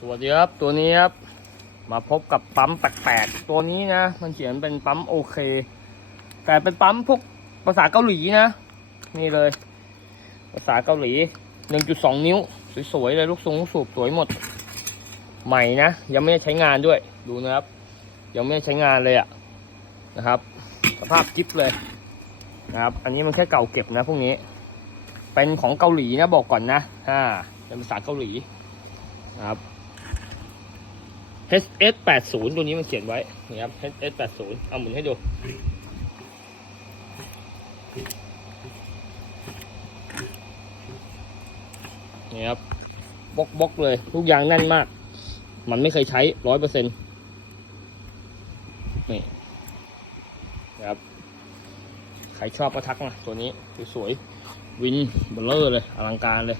สวัสดีครับตัวนี้ครับ มาพบกับปั๊มแปลกๆตัวนี้นะ มันเขียนเป็นปั๊มโอเค แต่เป็นปั๊มพวกภาษาเกาหลีนะ นี่เลย ภาษาเกาหลี 1.2 นิ้ว สวยๆเลยลูกทรงลูกสูบสวยหมด ใหม่นะ ยังไม่ได้ใช้งานด้วย ดูนะครับ ยังไม่ได้ใช้งานเลยอะนะครับ สภาพจิ๊บเลยนะครับ อันนี้มันแค่เก่าเก็บนะพวกนี้ เป็นของเกาหลีนะบอกก่อนนะอ่าเป็นภาษาเกาหลีนะครับ HS 8 0ตัวนี้มันเขียนไว้นี่ครับ HS 8 0เอาหมุนให้ดู นี่ครับบกบกเลย ทุกอย่างแน่นมาก มันไม่เคยใช้ร้อยเปอร์เซ็นต์นี่นะครับ ใครชอบก็ทักมาตัวนี้สวยๆวินเบลเลอร์เลย อลังการเลย